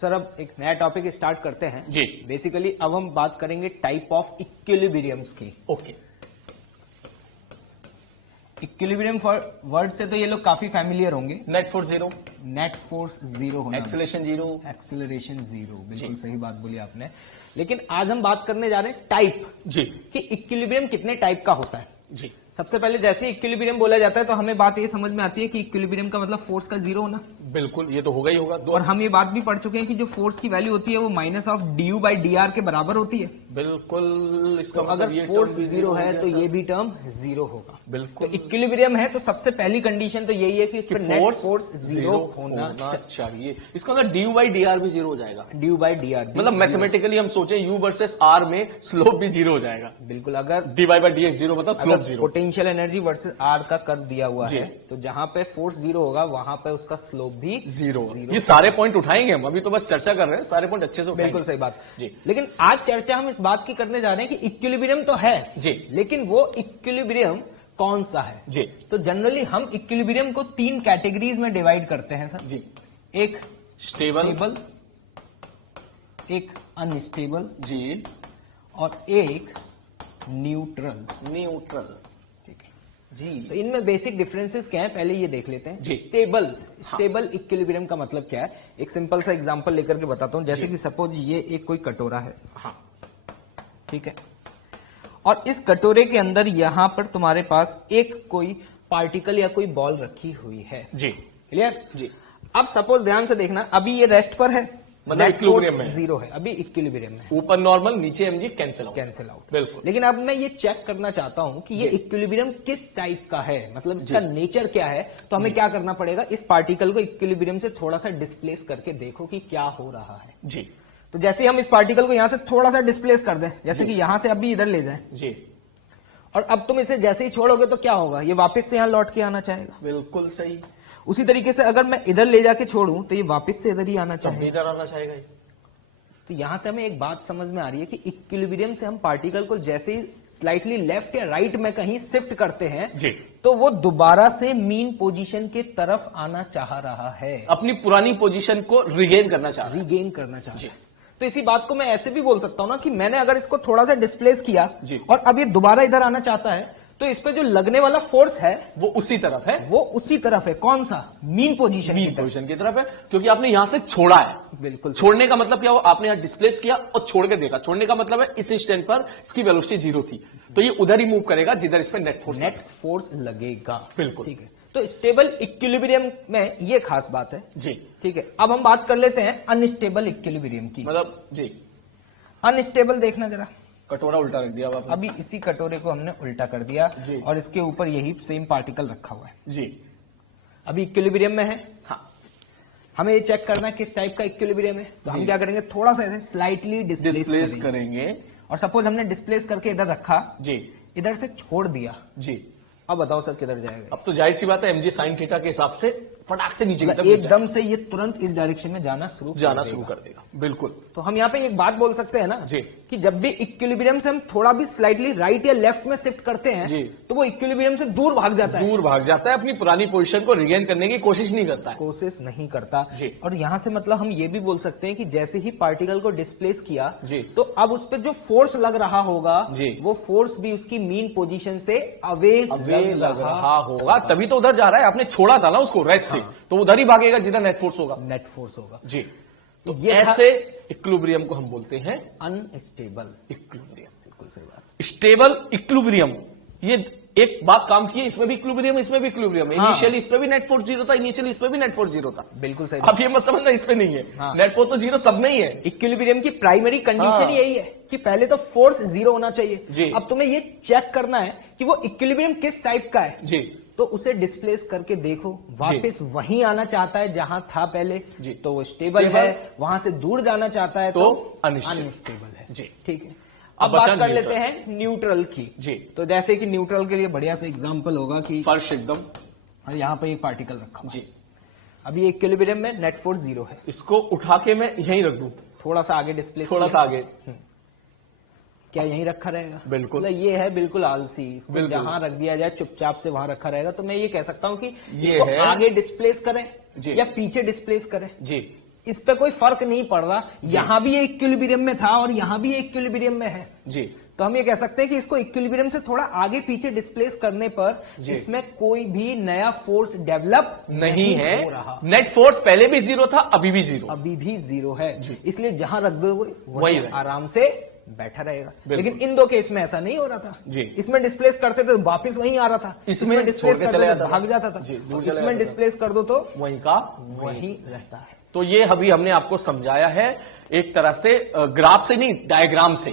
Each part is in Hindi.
सर अब एक नया टॉपिक स्टार्ट करते हैं जी। बेसिकली अब हम बात करेंगे टाइप ऑफ इक्विलिब्रियम्स की। ओके। इक्विलिब्रियम वर्ड से तो ये लोग काफी फैमिलियर होंगे। Net force zero, net force zero होना, एक्सेलरेशन जीरो, एक्सेलरेशन जीरो, बिल्कुल सही बात बोली आपने। लेकिन आज हम बात करने जा रहे हैं टाइप जी, कि इक्विलिब्रियम कितने टाइप का होता है। जी। सबसे पहले जैसे इक्विलिब्रियम बोला जाता है तो हमें बात ये समझ में आती है कि इक्विलिब्रियम का मतलब फोर्स का जीरो होना। बिल्कुल, ये तो होगा ही होगा। और हम ये बात भी पढ़ चुके हैं कि जो फोर्स की वैल्यू होती है वो minus of D by D are के बराबर होती है। बिल्कुल, इसका तो मतलब अगर ये फोर्स टर्म भी जीरो है हो तो गया ये सर। भी टर्म जीरो होगा। बिल्कुल। तो इक्विलिब्रियम है तो सबसे पहली कंडीशन तो यही है कि इसमें नेट फोर्स जीरो होना चाहिए। इसका मतलब ड्यू बाई डी आर भी जीरो हो जाएगा। ड्यू बाई डी आर मतलब मैथमेटिकली हम सोचे यू वर्सेस आर में स्लोप भी जीरो हो जाएगा। बिल्कुल। अगर D Y by D X zero मतलब slope zero. Potential energy versus R का कर्व दिया हुआ जी। है तो जहां पे फोर्स जीरो होगा वहां पे उसका स्लोप भी जीरो। ये सारे पॉइंट उठाएंगे हम, अभी तो बस चर्चा कर रहे हैं, सारे पॉइंट अच्छे से उठाएंगे। बिल्कुल सही बात जी। लेकिन आज चर्चा हम इस बात की करने जा रहे हैं कि इक्विलिब्रियम तो है जी, लेकिन वो इक्विलिब्रियम कौन सा है। जी। तो जनरली हम इक्विलिब्रियम को तीन कैटेगरीज में डिवाइड करते हैं सर। जी। एक स्टेबल, एक अनस्टेबल जी, और एक न्यूट्रल। न्यूट्रल। ठीक है जी। तो इनमें बेसिक डिफरेंसेस क्या है पहले ये देख लेते हैं। जी। स्टेबल इक्विलिब्रियम का मतलब क्या है, एक सिंपल सा एग्जांपल लेकर के बताता हूं। जैसे जी। कि सपोज ये एक कोई कटोरा है, हाँ, ठीक है, और इस कटोरे के अंदर यहां पर तुम्हारे पास एक कोई पार्टिकल या कोई बॉल रखी हुई है। जी, क्लियर जी। अब सपोज ध्यान से देखना, अभी ये रेस्ट पर है, मतलब इक्विलिब्रियम में है। जीरो है, अभी इक्विलिब्रियम में है, ऊपर नॉर्मल, नीचे एमजी कैंसिल आउट। बिल्कुल। लेकिन अब मैं ये चेक करना चाहता हूं कि ये इक्विलिब्रियम किस टाइप का है, मतलब इसका नेचर क्या है। तो हमें क्या करना पड़ेगा, इस पार्टिकल को इक्विलिब्रियम से थोड़ा सा डिस्प्लेस करके देखो कि क्या हो रहा है। जी, तो जैसे हम इस पार्टिकल को यहां से थोड़ा सा डिस्प्लेस कर दें, जैसे कि यहां से अभी इधर ले जाएं, जी, और अब तुम इसे जैसे ही छोड़ोगे तो क्या होगा, ये वापस से यहां लौट के आना चाहेगा। बिल्कुल सही। उसी तरीके से अगर मैं इधर ले जाके छोड़ूं तो ये वापस से इधर ही आना चाहेगा। इधर आना चाहेगा। तो यहां से हमें एक बात समझ में आ रही है कि इक्विलिब्रियम से हम पार्टिकल को जैसे ही स्लाइटली लेफ्ट या राइट में कहीं शिफ्ट करते हैं जी, तो वो दोबारा से मीन पोजीशन के तरफ आना चाह रहा है, अपनी पुरानी पोजीशन को रिगेन करना चाह रहा है। रिगेन करना चाह रहा है। तो इसी बात को मैं ऐसे भी बोल सकता हूं ना कि मैंने अगर इसको थोड़ा सा डिस्प्लेस किया जी, और अब ये दोबारा इधर आना चाहता है तो इस पे जो लगने वाला फोर्स है वो उसी तरफ है। वो उसी तरफ है। कौन सा, मीन पोजीशन की तरफ है, क्योंकि आपने यहां से छोड़ा है। बिल्कुल। छोड़ने का मतलब क्या हुआ, आपने यहां डिस्प्लेस किया और छोड़ के देखा। छोड़ने का मतलब है इस स्टैंड पर इसकी वेलोसिटी जीरो थी तो ये उधर ही मूव करेगा जिधर इस पर नेट फोर्स लगेगा। बिल्कुल। ठीक है। तो स्टेबल इक्विलिब्रियम में ये खास बात है। जी, ठीक है। अब हम बात कर लेते हैं अनस्टेबल इक्विलिब्रियम की। मतलब जी, अनस्टेबल देखना जरा, कटोरा उल्टा रख दिया अब आपने। अभी इसी कटोरे को हमने उल्टा कर दिया जी। और इसके ऊपर यही सेम पार्टिकल रखा हुआ है। जी, अभी इक्विलिब्रियम में है। हाँ, हमें ये चेक करना है किस टाइप का इक्विलिब्रियम है। तो हम क्या करेंगे, थोड़ा सा इसे स्लाइटली डिस्प्लेस करेंगे। और सपोज हमने डिस्प्लेस करके इधर रखा, जी, इधर से छोड़ दिया। जी। अब बताओ सर किधर जाएगा। अब तो जाहिर सी बात है एमजी साइन थीटा के हिसाब से फटाक से नीचे की तरफ एकदम से ये तुरंत इस डायरेक्शन में जाना शुरू कर देगा। बिल्कुल। तो हम यहाँ पे एक बात बोल सकते हैं ना जी, कि जब भी इक्विलिब्रियम से हम थोड़ा भी स्लाइटली राइट या लेफ्ट में शिफ्ट करते हैं जी, तो वो इक्विलिब्रियम से दूर भाग जाता है, अपनी पुरानी पोजीशन को रिगेन करने की कोशिश नहीं करता है। कोशिश नहीं करता जी। और यहां से मतलब हम ये भी बोल सकते हैं कि जैसे ही पार्टिकल को डिस्प्लेस किया जी, तो अब उस पर जो फोर्स लग रहा होगा जी, वो फोर्स भी उसकी मीन पोजीशन से अवे लग रहा होगा, तभी तो उधर जा रहा है। आपने छोड़ा था ना उसको रेस्ट से, तो उधर ही भागेगा जिधर नेट फोर्स होगा। जी। तो ये ऐसे इक्विलिब्रियम को हम बोलते हैं अनस्टेबल इक्विलिब्रियम। बिल्कुल सही बात। स्टेबल इक्विलिब्रियम, ये एक बात काम की है, इसमें भी इक्विलिब्रियम, इसमें भी इक्विलिब्रियम। इनिशियली इस पे भी नेट फोर्स जीरो था, इनिशियली इस पे भी नेट फोर्स जीरो था। बिल्कुल सही। अब ये मत समझना इस पे नहीं है। नेट फोर्स तो जीरो सब में ही है। इक्विलिब्रियम की प्राइमरी कंडीशन यही है कि पहले तो फोर्स जीरो होना चाहिए। जी। अब तुम्हें ये चेक करना है कि वो इक्विलिब्रियम किस टाइप का है। जी, तो उसे डिस्प्लेस करके देखो, वापस वहीं आना चाहता है जहां था पहले, जी, तो वो स्टेबल है। वहां से दूर जाना चाहता है तो अनस्टेबल है। जी, ठीक है। अब बात कर लेते हैं न्यूट्रल की। जी, तो जैसे कि न्यूट्रल के लिए बढ़िया सा एग्जांपल होगा कि फर्श एकदम, और यहाँ पे एक पार्टिकल रखा हुआ जी, अभी इक्विलिब्रियम में नेट फोर्स जीरो है। इसको उठा के मैं यहीं रख दूं, थोड़ा सा आगे डिस्प्लेस, थोड़ा सा आगे, क्या यहीं रखा रहेगा? बिल्कुल। मतलब ये है बिल्कुल आलसी, इसको जहां रख दिया जाए चुपचाप से वहां रखा रहेगा। तो मैं ये कह सकता हूं कि इसको आगे डिस्प्लेस करें या पीछे डिस्प्लेस करें, जी, इस पे कोई फर्क नहीं पड़ रहा, यहां भी ये इक्विलिब्रियम में था और यहां भी ये इक्विलिब्रियम में है जी। तो हम ये कह सकते हैं कि इसको इक्विलिब्रियम से थोड़ा आगे पीछे डिस्प्लेस करने पर इसमें कोई भी नया फोर्स डेवलप नहीं है। हो रहा। नेट फोर्स पहले भी जीरो था, अभी भी जीरो है इसलिए जहां रख दो वही आराम से बैठा रहेगा। लेकिन इन दो केस में ऐसा नहीं हो रहा था जी। इसमें डिस्प्लेस करते तो वापस वहीं आ रहा था, इसमें डिस्प्लेस करते तो भाग जाता था, इसमें डिस्प्लेस कर दो तो वहीं का वहीं रहता है। तो ये अभी हमने आपको समझाया है एक तरह से ग्राफ से नहीं, डायग्राम से।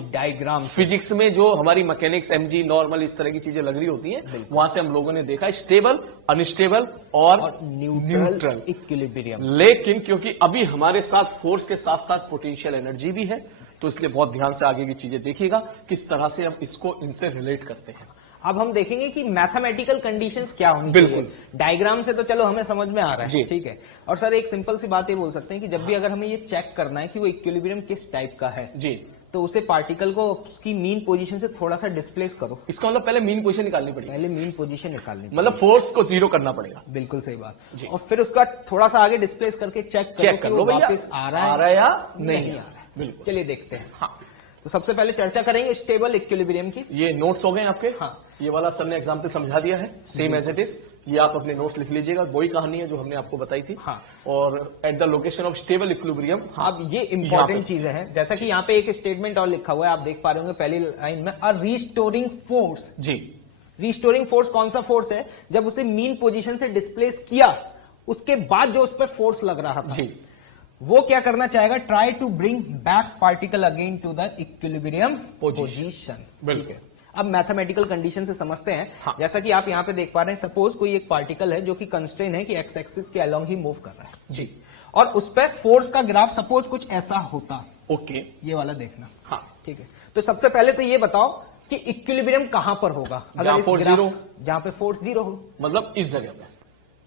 फिजिक्स में जो हमारी मैकेनिक्स, एमजी, नॉर्मल, इस तरह की चीजें लग रही होती हैं, वहां से हम लोगों ने देखा स्टेबल, अनस्टेबल और न्यूट्रल इक्विलिब्रियम। लेकिन क्योंकि अभी हमारे साथ फोर्स के साथ साथ पोटेंशियल एनर्जी भी है, तो इसलिए बहुत ध्यान से आगे की चीजें देखिएगा किस तरह से हम इसको इनसे रिलेट करते हैं। अब हम देखेंगे कि मैथमेटिकल कंडीशंस क्या होनी चाहिए। डायग्राम से तो चलो हमें समझ में आ रहा है, ठीक है। और सर एक सिंपल सी बात ये बोल सकते हैं कि जब भी अगर हमें ये चेक करना है कि वो इक्विलिब्रियम किस टाइप का है जी, तो उसे पार्टिकल को उसकी मीन पोजीशन से थोड़ा सा डिस्प्लेस करो। इसका मतलब पहले मीन पोजीशन निकालनी पड़ेगी, पहले मीन पोजीशन निकालनी, मतलब फोर्स को जीरो करना पड़ेगा। बिल्कुल सही बात। और फिर उसका थोड़ा सा आगे डिस्प्लेस करके चेक कर लो वापस आ रहा है या नहीं आ रहा है। बिल्कुल, चलिए देखते हैं। हाँ, तो सबसे पहले चर्चा करेंगे स्टेबल इक्विलिब्रियम की। ये नोट्स हो गए आपके? हाँ, ये वाला सर ने एग्जाम्पल समझा दिया है, सेम एज इट इज। ये आप अपने नोट्स लिख लीजिएगा, वही कहानी है जो हमने आपको बताई थी। हाँ, और at the location of stable equilibrium. अब ये इंपॉर्टेंट चीजें हैं, जैसा कि यहाँ पे एक स्टेटमेंट और लिखा हुआ है, आप देख पा रहे होंगे पहली लाइन में, अ रीस्टोरिंग फोर्स। जी, रीस्टोरिंग फोर्स कौन सा फोर्स है? जब उसे मीन पोजीशन से डिस्प्लेस किया उसके बाद जो उस पर फोर्स लग रहा था जी, वो क्या करना चाहेगा? Try to bring back particle again to the equilibrium position. बिल्कुल। अब मैथमेटिकल कंडीशन से समझते हैं। हाँ। जैसा कि आप यहां पे देख पा रहे हैं, सपोज कोई एक पार्टिकल है जो कि कंस्ट्रेन है कि एक्स एक्सिस के अलोंग ही मूव कर रहा है जी, और उस पर फोर्स का ग्राफ सपोज कुछ ऐसा होता। ओके, ये वाला देखना। हाँ, ठीक है। तो सबसे पहले तो ये बताओ कि इक्विलिब्रियम कहां पर होगा? जहां फोर्स जीरो, जहां पे फोर्स जीरो हो, मतलब इस जगह पे।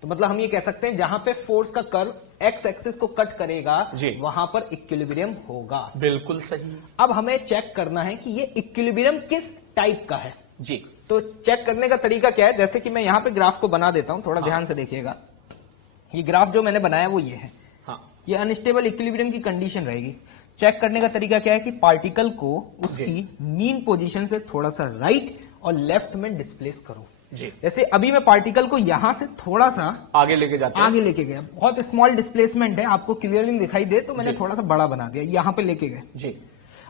तो मतलब हम ये कह सकते हैं जहां पे फोर्स का कर्व एक्स एक्सिस को कट करेगा वहां पर इक्विलिब्रियम होगा। बिल्कुल सही। अब हमें चेक करना है कि ये इक्विलिब्रियम किस टाइप का है जी। तो चेक करने का तरीका क्या है? जैसे कि मैं यहां पे ग्राफ को बना देता हूं, थोड़ा ध्यान से देखिएगा। ये ग्राफ जो मैंने बनाया वो ये है। हाँ, ये अनस्टेबल इक्विलिब्रियम की कंडीशन रहेगी। चेक करने का तरीका क्या है कि पार्टिकल को उसकी मीन पोजीशन से थोड़ा सा राइट और लेफ्ट में डिस्प्लेस करो जी। जैसे अभी मैं पार्टिकल को यहां से थोड़ा सा आगे लेके जाता हूं, आगे लेके गया, बहुत स्मॉल डिस्प्लेसमेंट है, आपको क्लियरली दिखाई दे तो मैंने थोड़ा सा बड़ा बना दिया, यहां पे लेके गए जी।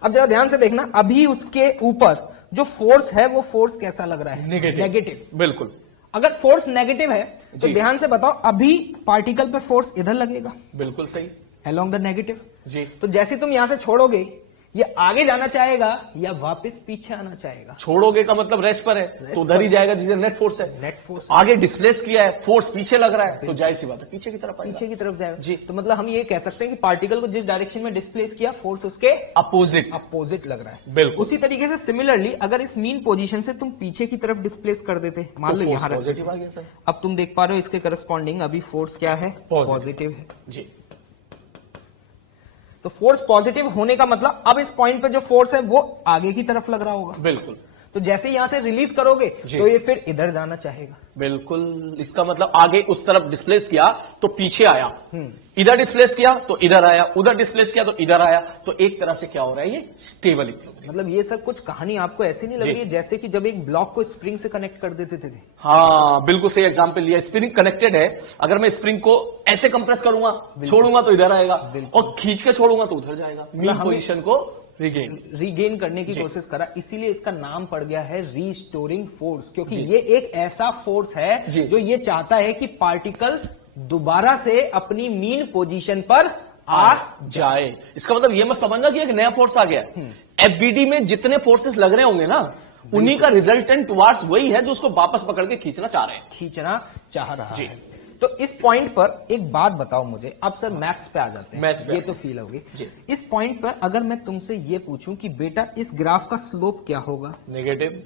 अब जरा ध्यान से देखना, अभी उसके ऊपर जो फोर्स है वो फोर्स कैसा लग रहा है? नेगेटिव। बिल्कुल। अगर फोर्स नेगेटिव है तो ध्यान से बताओ, अभी पार्टिकल पे फोर्स इधर लगेगा, बिल्कुल सही, अलोंग द नेगेटिव जी। तो जैसे तुम यहां से छोड़ोगे ये आगे जाना चाहेगा या वापस पीछे आना चाहेगा? छोड़ोगे का मतलब रेस्ट पर है, तो उधर ही जाएगा जिसे नेट फोर्स है। नेट फोर्स आगे डिस्प्लेस किया है, फोर्स पीछे लग रहा है, तो जाहिर सी बात है पीछे की तरफ आएगा। पीछे की तरफ जाएगा जी। तो मतलब हम ये कह सकते हैं कि पार्टिकल को जिस डायरेक्शन में डिस्प्लेस किया फोर्स उसके अपोजिट लग रहा है। बिल्कुल। उसी तरीके से सिमिलरली अगर इस मीन पोजीशन से तुम पीछे की तरफ डिस्प्लेस कर देते, मान लो यहाँ पॉजिटिव आ गया सर। अब तुम देख पा रहे हो इसके करस्पॉन्डिंग अभी फोर्स क्या है? पॉजिटिव है जी। तो फोर्स पॉजिटिव होने का मतलब अब इस पॉइंट पे जो फोर्स है वो आगे की तरफ लग रहा होगा। बिल्कुल। तो जैसे यहां से रिलीज करोगे तो ये फिर इधर जाना चाहेगा। बिल्कुल, इसका मतलब आगे उस तरफ डिस्प्लेस किया तो पीछे आया, इधर डिस्प्लेस किया तो इधर आया, उधर डिस्प्लेस किया तो इधर आया, तो एक तरह से क्या हो रहा है? ये स्टेबल इक्विलिब्रियम। मतलब ये सब कुछ कहानी आपको ऐसी नहीं लग रही है जैसे कि जब एक ब्लॉक को स्प्रिंग से कनेक्ट कर देते थे? हाँ, बिल्कुल सही एग्जाम्पल लिया। स्प्रिंग कनेक्टेड है, अगर मैं स्प्रिंग को ऐसे कंप्रेस करूंगा, छोड़ूंगा तो इधर आएगा, और खींच के छोड़ूंगा तो उधर जाएगा। मीन पोजीशन को रीगेन करने की कोशिश करा, इसीलिए इसका नाम पड़ गया है रीस्टोरिंग फोर्स, क्योंकि ये एक ऐसा फोर्स है जो ये चाहता है कि पार्टिकल दोबारा से अपनी मीन पोजीशन पर आ जाए। इसका मतलब ये मत समझना कि एक नया फोर्स आ गया। एफवीडी में जितने फोर्सेस लग रहे होंगे ना, उन्हीं का रिजल्टेंट टुवार्ड्स वही है जो उसको वापस पकड़ के खींचना चाह रहा है। तो इस पॉइंट पर एक बात बताओ मुझे, अब सर मैथ्स पे आ जाते हैं, मैथ्स पे ये तो फील होगी। इस पॉइंट पर अगर मैं तुमसे ये पूछूं कि बेटा इस ग्राफ का स्लोप क्या होगा? नेगेटिव।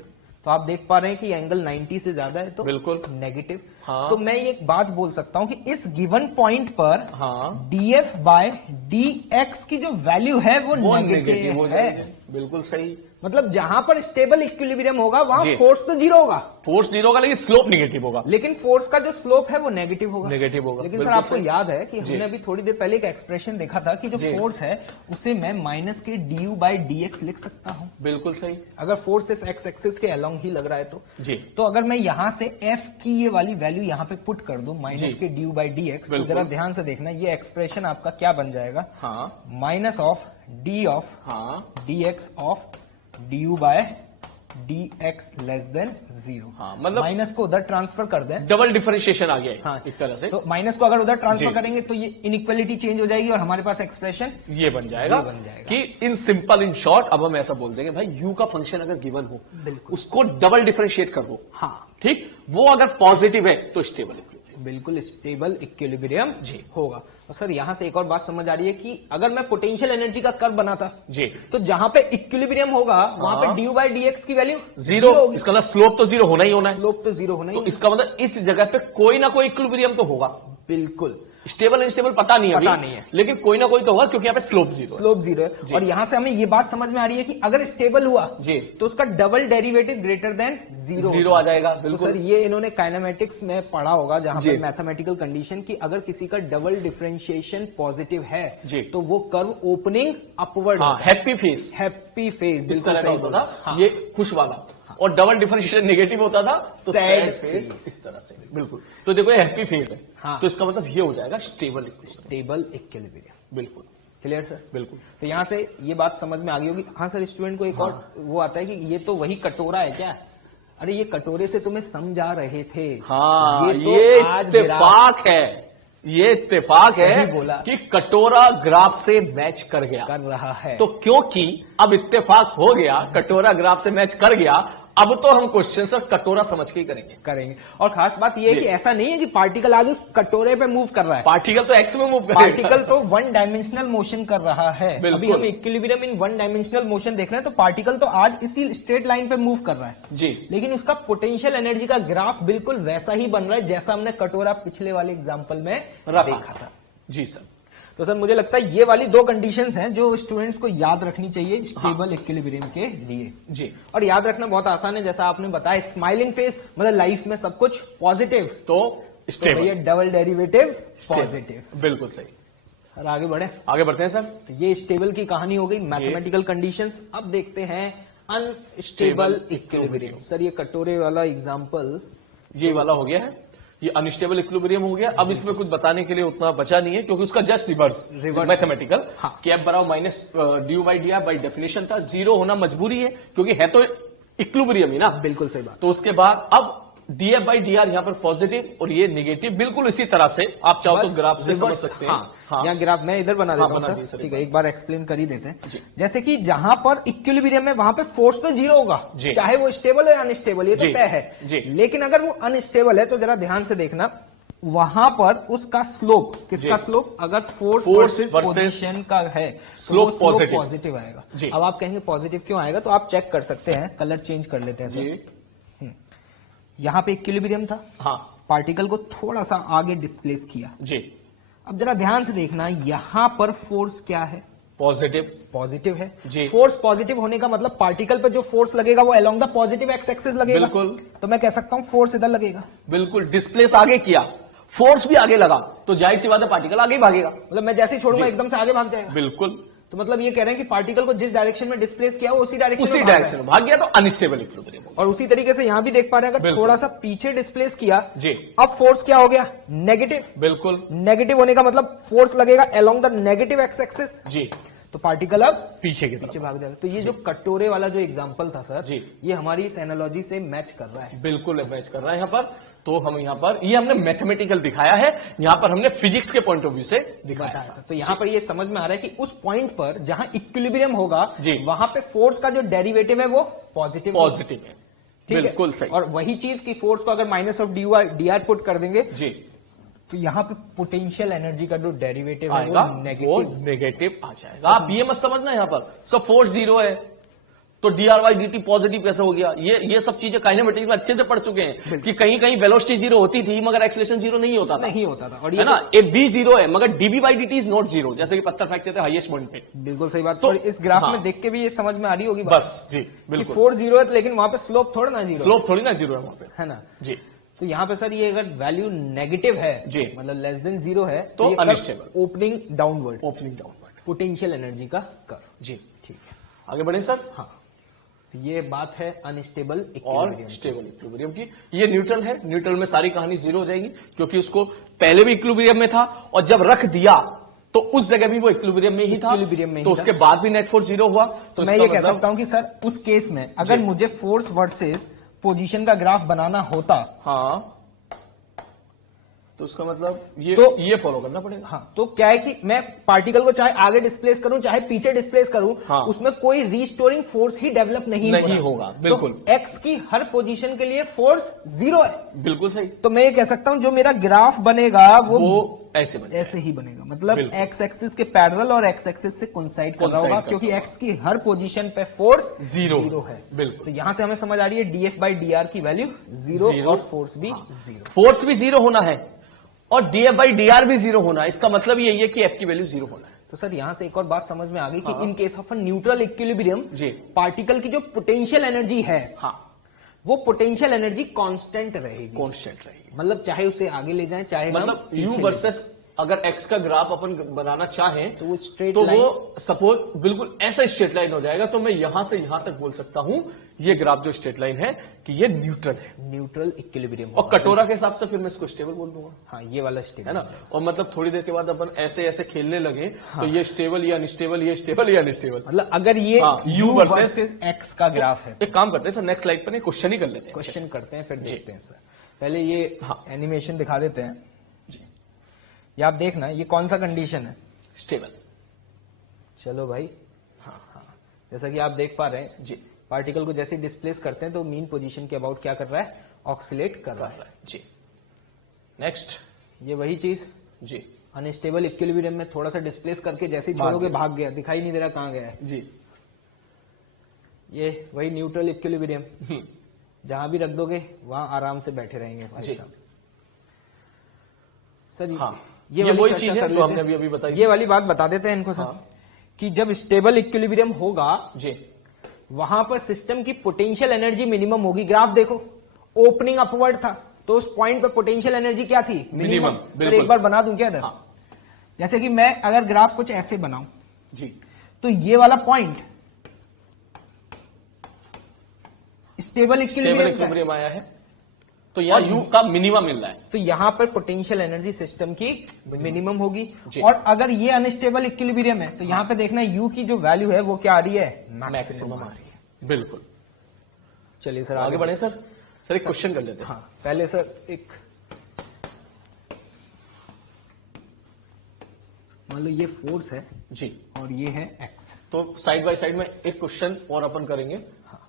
तो आप देख पा रहे हैं कि एंगल 90 से ज्यादा है तो बिल्कुल नेगेटिव। हाँ। तो मैं एक बात बोल सकता हूं कि इस गिवन पॉइंट पर हाँ, df बाय dx की जो वैल्यू है वो नेगेटिव है। बिल्कुल सही। मतलब जहां पर स्टेबल इक्विलिब्रियम होगा वहां जी। फोर्स तो जीरो होगा, फोर्स जीरो होगा लेकिन स्लोप निगेटिव होगा। लेकिन फोर्स का जो स्लोप है वो नेगेटिव होगा। नेगेटिव होगा, लेकिन सर बिल्कुल आपको सही। याद है कि जी। हमने अभी थोड़ी देर पहले एक एक्सप्रेशन देखा था कि जो जी। फोर्स है उसे मैं माइनस के du/dx लिख सकता हूं, बिल्कुल सही। अगर फोर्स सिर्फ एक्स एक्सिस के अलोंग ही लग रहा है तो। जी। तो अगर मैं यहां से f की ये वाली वैल्यू यहां पे पुट कर दूं माइनस जी। के du/dx, तो बिल्कुल। जरा ध्यान से देखना ये एक्सप्रेशन आपका क्या बन जाएगा, हाँ माइनस ऑफ d ऑफ हाँ dx of du/dx less than 0। हाँ, मतलब माइनस को उधर ट्रांसफर कर दें, डबल डिफरेंशिएशन आ गया है, हाँ एक तरह से। तो माइनस को अगर उधर ट्रांसफर जी। करेंगे तो ये इनइक्वालिटी चेंज हो जाएगी और हमारे पास एक्सप्रेशन ये बन जाएगा, ये बन जाएगा। कि इन सिंपल इन शॉर्ट अब हम ऐसा बोल देंगे भाई यू का फंक्शन अगर गिवन हो बिल्कुल। उसको डबल डिफरेंशिएट कर दो, हाँ ठीक, वो अगर पॉजिटिव है तो स्टेबल इक्विलिब्रियम। बिल्कुल स्टेबल इक्विलिब्रियम जी होगा। और सर यहां से एक और बात समझ आ रही है कि अगर मैं पोटेंशियल एनर्जी का कर्व बनाता जी तो जहां पे इक्विलिब्रियम होगा वहां पे du/dx की वैल्यू जीरो, इसका मतलब स्लोप तो जीरो होना ही होना है, स्लोप तो जीरो होना ही तो इसका मतलब इस जगह पे कोई ना कोई इक्विलिब्रियम तो होगा। बिल्कुल स्टेबल अनस्टेबल पता नहीं है पता अभी, नहीं है। लेकिन कोई ना कोई तो होगा क्योंकि यहाँ पे स्लोप जीरो है। स्लोप जीरो है। जी। और यहां से हमें ये बात समझ में आ रही है कि अगर स्टेबल हुआ जी तो उसका double derivative greater than zero आ जाएगा, तो बिल्कुल। सर ये इन्होंने काइनेमेटिक्स में पढ़ा होगा जहां जी। पे मैथमेटिकल कंडीशन की अगर किसी का डबल डिफरेंशिएशन पॉजिटिव है जी। तो वो कर्व ओपनिंग अपवर्ड हाँ, हैप्पी फेस हैप्पी फेज इस बिल्कुल तरह का सही होता बोला। था, हाँ। ये खुश वाला, और डबल डिफरेंशिएशन नेगेटिव होता था तो Sad सैड face। फेस इस तरह से, बिल्कुल। तो देखो ये हैप्पी फेस है, हाँ। तो इसका मतलब ये हो जाएगा स्टेबल इक्विलिब्रियम। स्टेबल इक्विलिब्रियम बिल्कुल क्लियर सर। बिल्कुल। तो यहाँ से ये बात समझ में आ गई होगी। हाँ सर स्टूडेंट को एक और वो आता है कि ये तो वही कटोरा है क्या, अरे ये कटोरे से तुम्हें समझा रहे थे। हाँ तो ये आज इत्तेफाक है, ये इत्तेफाक सही है बोला। कि कटोरा ग्राफ से मैच कर गया, कर रहा है तो क्योंकि अब इत्तेफाक हो गया, कटोरा ग्राफ से मैच कर गया, अब तो हम क्वेश्चन सर कटोरा समझ के ही करेंगे। करेंगे। और खास बात ये है जी। कि ऐसा नहीं है कि पार्टिकल आज उस कटोरे पे मूव कर रहा है, पार्टिकल तो एक्स में मूव करेगा। पार्टिकल तो वन डायमेंशनल मोशन कर रहा है। बिल्कुल। अभी हम equilibrium in one dimensional motion देख रहे हैं तो पार्टिकल तो आज इसी स्ट्रेट लाइन पे मूव कर रहा है जी लेकिन उसका पोटेंशियल एनर्जी का ग्राफ बिल्कुल वैसा ही बन रहा है जैसा हमने कटोरा पिछले वाले एग्जांपल में देखा था। जी सर। तो सर मुझे लगता है ये वाली दो कंडीशंस हैं जो स्टूडेंट्स को याद रखनी चाहिए स्टेबल इक्विलिब्रियम के लिए जी और याद रखना बहुत आसान है। जैसा आपने बताया स्माइलिंग फेस मतलब लाइफ में सब कुछ पॉजिटिव, तो तो स्टेबल भैया डबल डेरिवेटिव पॉजिटिव। बिल्कुल सही। सर आगे बढ़े, आगे बढ़ते हैं सर। तो ये स्टेबल की कहानी हो गई, मैथमेटिकल कंडीशंस। अब देखते हैं अनस्टेबल इक्विलिब्रियम। सर ये कटोरे वाला एग्जांपल ये वाला हो गया है, ये अनस्टेबल इक्विलिब्रियम हो गया। अब इसमें कुछ बताने के लिए उतना बचा नहीं है क्योंकि उसका जस्ट रिवर्स मैथमेटिकल हाँ। कि एफ बराबर माइनस du/dr बाई डेफिनेशन था, जीरो होना मजबूरी है क्योंकि है तो इक्विलिब्रियम ही ना। बिल्कुल सही बात। तो उसके बाद अब df/dr यहाँ पर पॉजिटिव और ये नेगेटिव, बिल्कुल इसी तरह से आप चाहो तो ग्राफ से समझ सकते हैं। हाँ, यहाँ ग्राफ मैं इधर बना देता हूँ बना दीजिए सर, सर, ठीक है एक बार एक्सप्लेन कर ही देते हैं। जी। जैसे कि जहां पर इक्विलिब्रियम है वहां पे फोर्स तो जीरो होगा, जी। चाहे वो स्टेबल हो या अनस्टेबल, ये तो जी। तय है। जी। लेकिन अगर वो अनस्टेबल है तो जरा ध्यान से देखना, वहां पर उसका स्लोप, किसका जी। स्लोप, अगर फोर्स versus पोजीशन का है स्लोप तो वो positive। पॉजिटिव आएगा। जी। अब आप कहेंगे पॉजिटिव क्यों आएगा, तो आप चेक कर सकते हैं, कलर चेंज कर लेते हैं सर। जी यहाँ पे इक्विलिब्रियम था, हाँ पार्टिकल को थोड़ा सा आगे डिस्प्लेस किया। जी अब जरा ध्यान से देखना, यहां पर फोर्स क्या है, पॉजिटिव पॉजिटिव है। जी। फोर्स पॉजिटिव होने का मतलब पार्टिकल पे जो फोर्स लगेगा वो along the positive x axis लगेगा। बिल्कुल। तो मैं कह सकता हूं फोर्स इधर लगेगा, बिल्कुल डिस्प्लेस आगे किया, फोर्स भी आगे लगा, तो जाहिर सी बात है पार्टिकल आगे ही भागेगा। मतलब मैं जैसे ही छोड़ूंगा जी। एकदम से आगे भाग जाएगा। बिल्कुल तो मतलब ये कह रहे हैं कि पार्टिकल को जिस डायरेक्शन में डिस्प्लेस किया वो उसी डायरेक्शन उसी डायरेक्शन में भाग गया तो अनस्टेबल इक्विलिब्रियम होगा। और उसी तरीके से यहां भी देख पा रहे हैं, अगर बिल्कुल। थोड़ा सा पीछे डिस्प्लेस किया जी अब फोर्स क्या हो गया, नेगेटिव। बिल्कुल नेगेटिव होने का मतलब फोर्स लगेगा along the negative X axis, जी तो पार्टिकल अब पीछे की पीछे तरफ भाग जाएगा। तो ये जो कटोरे वाला जो एग्जांपल था सर जी। ये हमारी इस एनालॉजी से मैच कर रहा है। बिल्कुल मैच कर रहा है यहाँ पर। तो हम यहाँ पर ये हमने मैथमेटिकल दिखाया है, यहाँ पर हमने फिजिक्स के पॉइंट ऑफ व्यू से दिखाया बताया था। था। तो यहाँ पर ये समझ में आ रहा है कि उस पॉइंट पर जहां इक्विलिब्रियम होगा जी। वहां पे फोर्स का जो डेरिवेटिव है वो पॉजिटिव पॉजिटिव है, ठीक है? बिल्कुल सही। और वही चीज की फोर्स को अगर minus of D R put कर देंगे जी तो यहाँ पे पोटेंशियल एनर्जी का जो डेरिवेटिव है आएगा वो वो नेगेटिव। नेगेटिव आ जाएगा। आप ये मत समझना यहाँ पर सब फोर्स जीरो है तो dr/dt पॉजिटिव कैसे हो गया? ये सब चीजें काइनेमेटिक्स में अच्छे से पढ़ चुके हैं कि कहीं कहीं वेलोसिटी जीरो होती थी मगर एक्सीलरेशन जीरो नहीं होता था। और है ना, एक v जीरो है मगर dv/dt इज नॉट जीरो, जैसे कि पत्थर फेंकते थे हाईएस्ट पॉइंट पे। बिल्कुल सही बात। तो इस ग्राफ में देख के भी ये समझ में आ रही होगी बस जी, बिल्कुल 4 जीरो है, लेकिन वहां पे स्लोप थोड़ा ना जीरो, स्लोप थोड़ी ना जीरो है वहां पे, है ना जी। तो यहाँ पे सर ये अगर वैल्यू नेगेटिव है जी, मतलब लेस देन जीरो है तो unstable, opening downward potential energy का कर्व। जी ठीक है, आगे बढ़े सर। हाँ, ये बात है अनस्टेबल और स्टेबल इक्विलिब्रियम की। ये न्यूट्रल है, न्यूट्रल में सारी कहानी जीरो हो जाएगी क्योंकि उसको पहले भी इक्विलिब्रियम में था और जब रख दिया तो उस जगह भी वो इक्विलिब्रियम में ही था, तो उसके बाद भी नेट फोर्स जीरो हुआ। तो मैं ये कह सकता हूं कि सर उस केस में अगर मुझे फोर्स वर्सेस पोजीशन का ग्राफ बनाना होता, हाँ, तो उसका मतलब ये फॉलो करना पड़ेगा। हाँ, तो क्या है कि मैं पार्टिकल को चाहे आगे डिस्प्लेस करूं चाहे पीछे डिस्प्लेस करूं, हाँ, उसमें कोई रीस्टोरिंग फोर्स ही डेवलप नहीं होगा। बिल्कुल, तो एक्स की हर पोजीशन के लिए फोर्स जीरो है। बिल्कुल सही। तो मैं ये कह सकता हूं जो मेरा ग्राफ बनेगा वो ऐसे ही बनेगा, मतलब एक्स एक्सिस के पैरेलल और एक्स एक्सिस से कोइंसाइड कर रहा होगा क्योंकि एक्स की हर पोजीशन पे फोर्स जीरो है। बिल्कुल, तो यहां से हमें समझ आ रही है df/dr की वैल्यू जीरो और फोर्स भी जीरो। फोर्स भी जीरो होना है और df/dr भी जीरो होना है। इसका मतलब यही है कि f की वैल्यू जीरो होना है। तो सर यहां से एक और बात समझ में आ गई कि in case of a neutral equilibrium particle की जो पोटेंशियल एनर्जी है, हाँ, वो पोटेंशियल एनर्जी कांस्टेंट रहेगी, मतलब चाहे उसे आगे ले जाएं चाहे मतलब u वर्सेस अगर x का ग्राफ अपन बनाना चाहें तो वो स्ट्रेट तो वो सपोज बिल्कुल ऐसा स्ट्रेट लाइन हो जाएगा। तो मैं यहां से यहां तक बोल सकता हूं ये ग्राफ जो स्ट्रेट लाइन है कि ये न्यूट्रल है, न्यूट्रल इक्विलिब्रियम। और कटोरा के हिसाब से फिर मैं इसको स्टेबल बोल दूंगा। हाँ, ये वाला स्टेबल है ना। और मतलब थोड़ी देर के बाद अपन ऐसे ऐसे खेलने लगे, हाँ, तो ये स्टेबल या अनस्टेबल, ये स्टेबल या अनस्टेबल, मतलब अगर ये u वर्सेस x का ग्राफ है। एक काम करते हैं सर, नेक्स्ट स्लाइड पर क्वेश्चन ही कर लेते हैं, क्वेश्चन करते हैं फिर देखते हैं सर। पहले ये एनिमेशन दिखा देते हैं। ये आप देखना ये कौन सा कंडीशन है, स्टेबल। चलो भाई, हाँ, जैसा कि आप देख पा रहे हैं जी, पार्टिकल को जैसे डिस्प्लेस करते हैं तो मीन पोजीशन के अबाउट क्या कर रहा है, ऑक्सिलेट कर रहा है जी। नेक्स्ट, ये वही चीज जी, अनस्टेबल इक्विलिब्रियम में थोड़ा सा डिस्प्लेस करके जैसे ही छोड़ोगे भाग गया, दिखाई नहीं दे रहा कहां गया है जी। ये वही न्यूट्रल इक्विलिब्रियम, जहां भी रख दोगे वहां आराम से बैठे रहेंगे भाई साहब। सर हाँ, ये वही चीज है जो हमने अभी बताई। ये वाली बात बता देते हैं इनको सर, कि जब स्टेबल इक्विलिब्रियम होगा जी, वहां पर सिस्टम की पोटेंशियल एनर्जी मिनिमम होगी। ग्राफ देखो, ओपनिंग अपवर्ड था तो उस पॉइंट पर पोटेंशियल एनर्जी क्या थी, मिनिमम। तो एक बार बना दूं क्या इधर, जैसे कि मैं अगर ग्राफ कुछ ऐसे बनाऊं जी, तो ये वाला पॉइंट स्टेबल इक्विलिब्रियम आया है, तो यहाँ u का मिनिमम मिल रहा है, तो यहां पर पोटेंशियल एनर्जी सिस्टम की मिनिमम होगी। और अगर ये अनस्टेबल इक्विलिब्रियम है तो यहां पे देखना u की जो वैल्यू है वो क्या आ रही है, मैक्सिमम आ रही है। बिल्कुल। चलिए सर आगे बढ़े सर। सर एक क्वेश्चन कर लेते हैं। हाँ, पहले सर एक मान लो ये फोर्स है जी और ये है x, तो साइड बाय साइड में एक क्वेश्चन और अपन करेंगे। हाँ,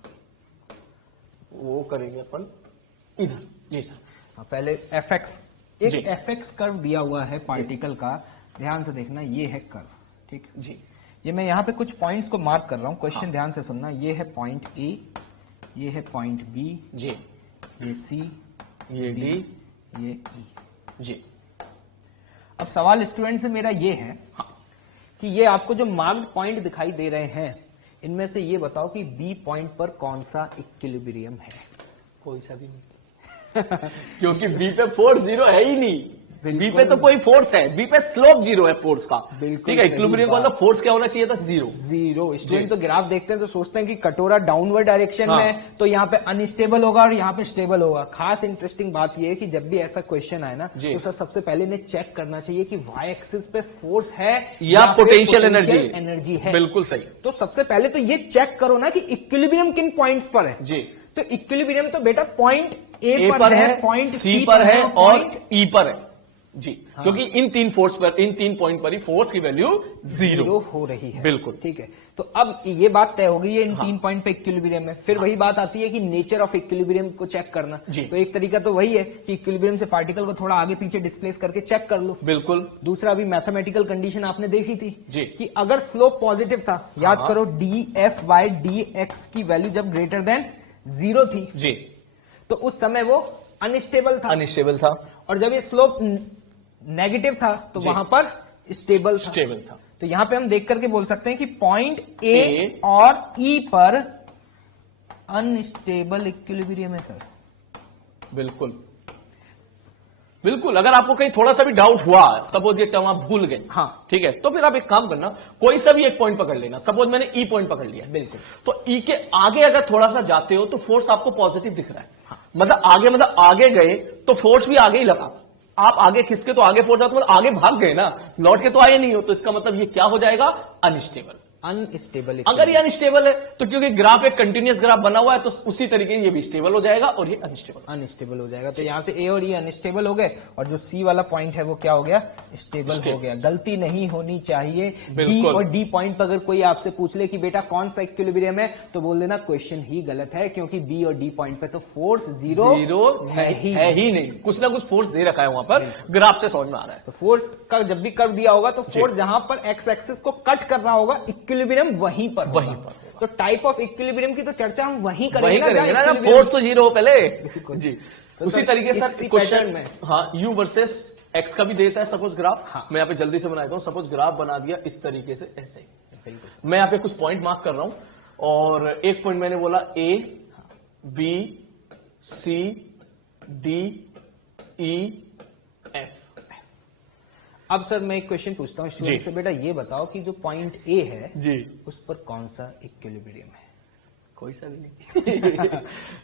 वो करेंगे अपन इधर जी सर। हाँ, पहले fx, एक fx कर्व दिया हुआ है पार्टिकल का, ध्यान से देखना, ये है कर्व, ठीक जी। ये मैं यहाँ पे कुछ पॉइंट्स को मार्क कर रहा हूँ, क्वेश्चन ध्यान से सुनना। ये है पॉइंट A, ये है पॉइंट B जी, ये C, ये D, ये E जी। अब सवाल स्टूडेंट से मेरा ये है कि ये आपको जो मार्क्ड पॉइंट दिखाई दे रहे हैं इनमें से ये बताओ कि B पॉइंट पर कौन सा इक्विलिब्रियम है। कोई सा भी नहीं क्योंकि बी पे फोर्स जीरो है ही नहीं, बी पे तो कोई फोर्स है, बी पे स्लोप जीरो है फोर्स का, ठीक है। इक्विलिब्रियम का मतलब फोर्स क्या होना चाहिए था, जीरो। स्टूडेंट तो ग्राफ देखते हैं तो सोचते हैं कि कटोरा डाउनवर्ड डायरेक्शन में तो यहाँ पे अनस्टेबल होगा और यहाँ पे स्टेबल होगा। खास इंटरेस्टिंग बात यह है कि जब भी ऐसा क्वेश्चन आए ना तो सर सबसे पहले इन्हें चेक करना चाहिए कि वाई एक्सिस पे फोर्स है या पोटेंशियल एनर्जी है। बिल्कुल सही। तो सबसे पहले तो ये चेक करो ना कि इक्विलिब्रियम किन पॉइंट्स पर है जी। तो इक्विलिब्रियम तो बेटा पॉइंट ए पर है, पॉइंट सी पर है और ई पर है। जी क्योंकि इन तीन पॉइंट पर ही फोर्स की वैल्यू जीरो हो रही है। बिल्कुल ठीक है, तो अब ये बात तय हो गई है इन 3 पॉइंट पे इक्विलिब्रियम में। फिर वही बात आती है कि नेचर ऑफ इक्विलिब्रियम को चेक करना। जी। तो एक तरीका तो वही है कि इक्विलिब्रियम से पार्टिकल को थोड़ा आगे पीछे डिस्प्लेस करके चेक कर लो। बिल्कुल। दूसरा अभी मैथमेटिकल कंडीशन आपने देखी थी जी। कि अगर स्लोप पॉजिटिव था, याद करो df/dx की वैल्यू जब ग्रेटर देन 0 थी जी, तो उस समय वो अनस्टेबल था। और जब ये स्लोप नेगेटिव था तो वहां पर स्टेबल था। तो यहां पे हम देख करके बोल सकते हैं कि पॉइंट ए और ई पर अनस्टेबल इक्विलिब्रियम है सर। बिल्कुल अगर आपको कहीं थोड़ा सा भी डाउट हुआ, सपोज ये टर्म आप भूल गए, हाँ ठीक है, तो फिर आप एक काम करना, कोई सा भी एक पॉइंट पकड़ लेना। सपोज मैंने ई पॉइंट पकड़ लिया, बिल्कुल, तो ई के आगे अगर थोड़ा सा जाते हो तो फोर्स आपको पॉजिटिव दिख रहा है। हाँ। मतलब आगे गए तो फोर्स भी आगे ही लगा। आप आगे खिसके तो आगे फोर्स आता, मतलब आगे भाग गए ना, लौट के तो आए नहीं हो, तो इसका मतलब ये क्या हो जाएगा? अनस्टेबल। अगर ये अनस्टेबल है तो क्योंकि ग्राफ एक कंटिन्यूअस ग्राफ बना हुआ है तो उसी तरीके ये भी स्टेबल हो जाएगा और ये अनस्टेबल हो जाएगा। तो यहां से ए और ये अनस्टेबल हो गए और जो सी वाला पॉइंट है वो क्या हो गया? स्टेबल हो गया। गलती नहीं होनी चाहिए। बी और डी पॉइंट पर अगर कोई आपसे पूछ ले कि बेटा कौन सा इक्विलिब्रियम है, तो बोल देना क्वेश्चन ही गलत है, क्योंकि बी और डी पॉइंट पे तो फोर्स जीरो है ही नहीं। कुछ ना कुछ फोर्स दे रखा है वहां पर, ग्राफ से समझ में आ रहा है। तो फोर्स का जब भी कर्व दिया होगा तो फोर्स जहां पर एक्स एक्सिस को कट कर रहा होगा, इक्विलिब्रियम वहीं पर। तो टाइप ऑफ इक्विलिब्रियम की तो चर्चा हम वहीं करेंगे ना, फोर्स तो जीरो हो पहले जी। तो उसी तरीके से क्वेश्चन में हाँ यू वर्सेस एक्स का भी देता है सपोज ग्राफ। हाँ। मैं यहाँ पे जल्दी से बनाता हूँ। सपोज ग्राफ बना दिया इस तरीके से, ऐसे ही मैं यहाँ पे कुछ पॉइंट मार्क कर रहा हूं और एक पॉइंट मैंने बोला A B C D E F. अब सर मैं एक क्वेश्चन पूछता हूँ स्टूडेंट से, बेटा ये बताओ कि जो पॉइंट ए है जी उस पर कौन सा इक्विलिब्रियम है? कोई सा भी नहीं।